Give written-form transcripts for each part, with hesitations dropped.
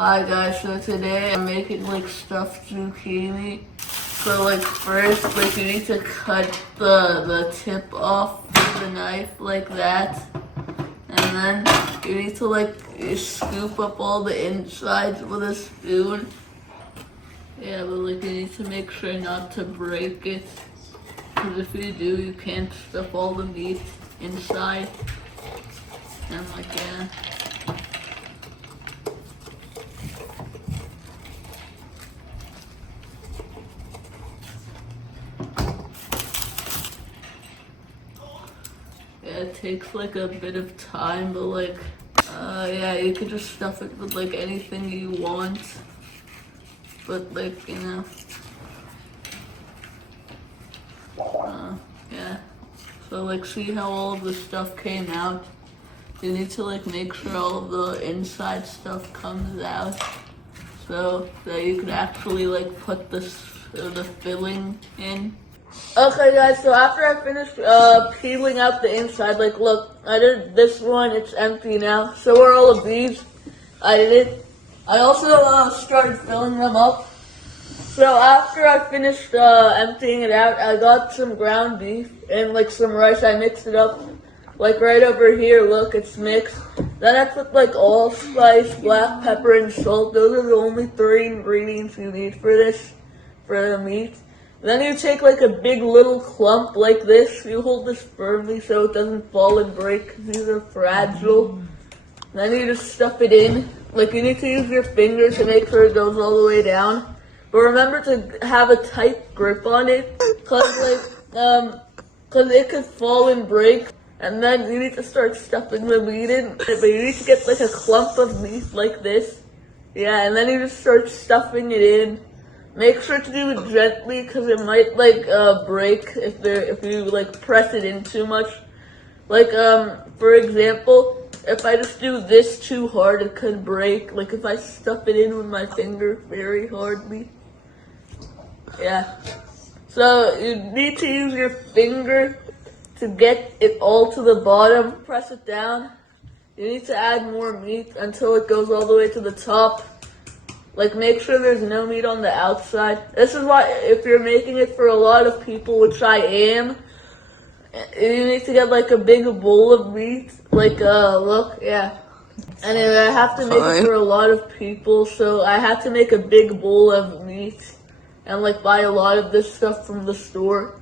Hi guys, so today I'm making like stuffed zucchini. So like first, like you need to cut the tip off with the knife like that. And then you need to like scoop up all the insides with a spoon. Yeah, but like you need to make sure not to break it. Because if you do, you can't stuff all the meat inside. And like, yeah. Yeah, it takes like a bit of time, but like, yeah, you could just stuff it with like anything you want. But like, you know, yeah. So like, see how all of the stuff came out? You need to like make sure all of the inside stuff comes out, so that you could actually like put the filling in. Okay guys, so after I finished peeling out the inside, like look, I did this one, it's empty now. So are all of these. I did it. I also started filling them up. So after I finished emptying it out, I got some ground beef and like some rice. I mixed it up. Like right over here, look, it's mixed. Then I put like allspice, black pepper, and salt. Those are the only 3 ingredients you need for this, for the meat. Then you take like a big little clump like this. You hold this firmly so it doesn't fall and break. These are fragile. Then you just stuff it in. Like you need to use your fingers to make sure it goes all the way down. But remember to have a tight grip on it, cause it could fall and break. And then you need to start stuffing the meat in. But you need to get like a clump of meat like this. Yeah, and then you just start stuffing it in. Make sure to do it gently, cause it might like break if you like press it in too much. Like for example, if I just do this too hard, it could break. Like if I stuff it in with my finger very hardly. Yeah. So you need to use your finger to get it all to the bottom. Press it down. You need to add more meat until it goes all the way to the top. Like make sure there's no meat on the outside. This is why if you're making it for a lot of people, which I am, you need to get like a big bowl of meat. Like look, yeah. Anyway, I have to make it for a lot of people, so I had to make a big bowl of meat and like buy a lot of this stuff from the store.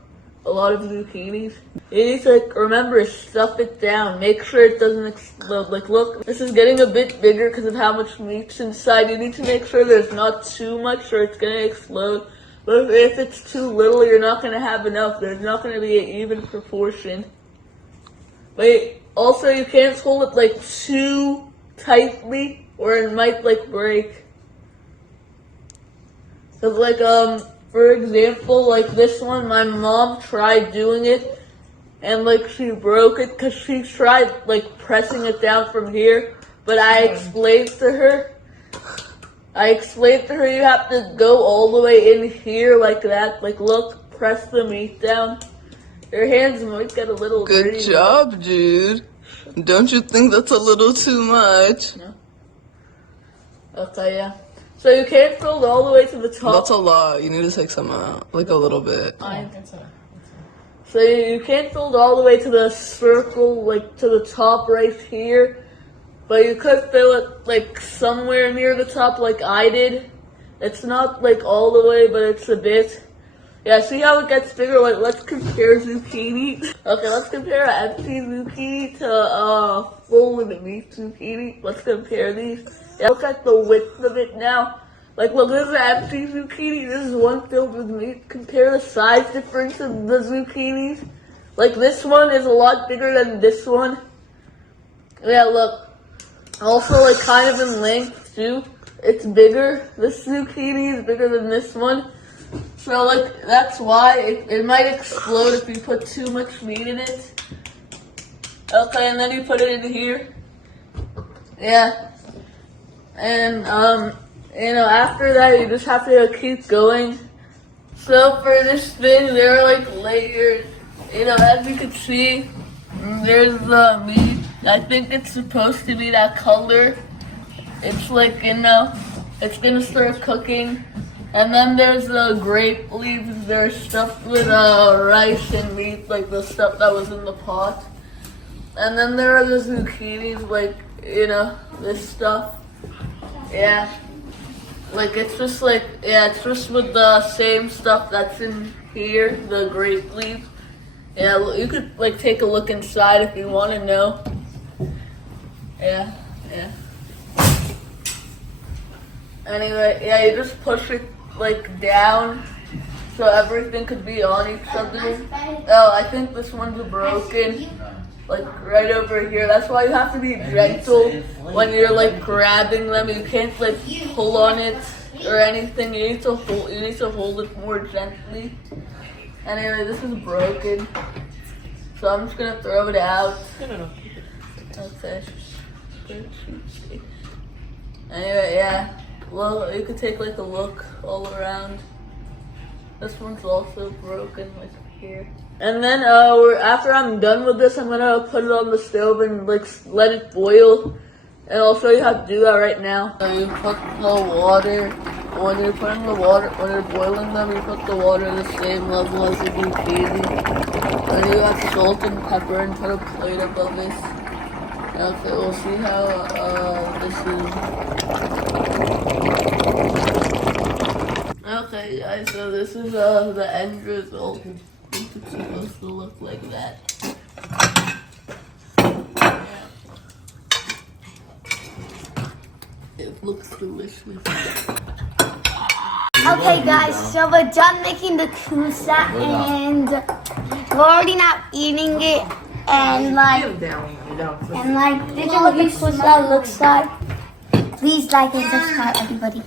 A lot of zucchinis. You need to like remember, stuff it down. Make sure it doesn't explode. Like look, this is getting a bit bigger because of how much meat's inside. You need to make sure there's not too much or it's gonna explode. But if it's too little, you're not gonna have enough. There's not gonna be an even proportion. But also you can't hold it like too tightly or it might like break. Cause like for example, like this one, my mom tried doing it, and like she broke it because she tried like pressing it down from here. But I explained to her you have to go all the way in here like that. Like look, press the meat down. Your hands might get a little dirty. Good job, dude. Don't you think that's a little too much? No. Okay, yeah. So you can't fill it all the way to the top. That's a lot. You need to take some out, like a little bit. So you can't fill it all the way to the circle, like to the top right here. But you could fill it like somewhere near the top like I did. It's not like all the way, but it's a bit. Yeah, see how it gets bigger? Like, let's compare zucchini. Okay, let's compare an empty zucchini to a full with meat zucchini. Let's compare these. Yeah, look at the width of it now. Like, look, this is an empty zucchini. This is one filled with meat. Compare the size difference of the zucchinis. Like, this one is a lot bigger than this one. Yeah, look. Also, like, kind of in length, too. It's bigger. This zucchini is bigger than this one. So, like, that's why it might explode if you put too much meat in it. Okay, and then you put it in here. Yeah. And, you know, after that, you just have to keep going. So, for this thing, there are, like, layers. You know, as you can see, there's the meat. I think it's supposed to be that color. it's like, it's gonna start cooking. And then there's the grape leaves. They're stuffed with rice and meat, like the stuff that was in the pot. And then there are the zucchinis, like, this stuff. Yeah. Like, it's just it's just with the same stuff that's in here, the grape leaves. Yeah, you could, like, take a look inside if you want to know. Yeah. Anyway, yeah, you just push it, like, down so everything could be on each other. Oh, I think this one's broken. Like, right over here. That's why you have to be gentle when you're, like, grabbing them. You can't, like, pull on it or anything. You need to hold it more gently. Anyway, this is broken. So I'm just gonna throw it out. Okay. Anyway, yeah. Well, you could take, like, a look all around. This one's also broken, like, here. And then after I'm done with this, I'm gonna put it on the stove and, like, let it boil. And I'll show you how to do that right now. So you put the water, when you're boiling them, you put the water the same level as the zucchini. Then you add salt and pepper and put a plate above this. Okay, we'll see how this is. Okay, guys, so this is the end result. I think it's supposed to look like that. It looks delicious. Okay, guys, so we're done making the kosa, and we're already not eating it. And this is what the kosa looks like. Please like and subscribe, everybody.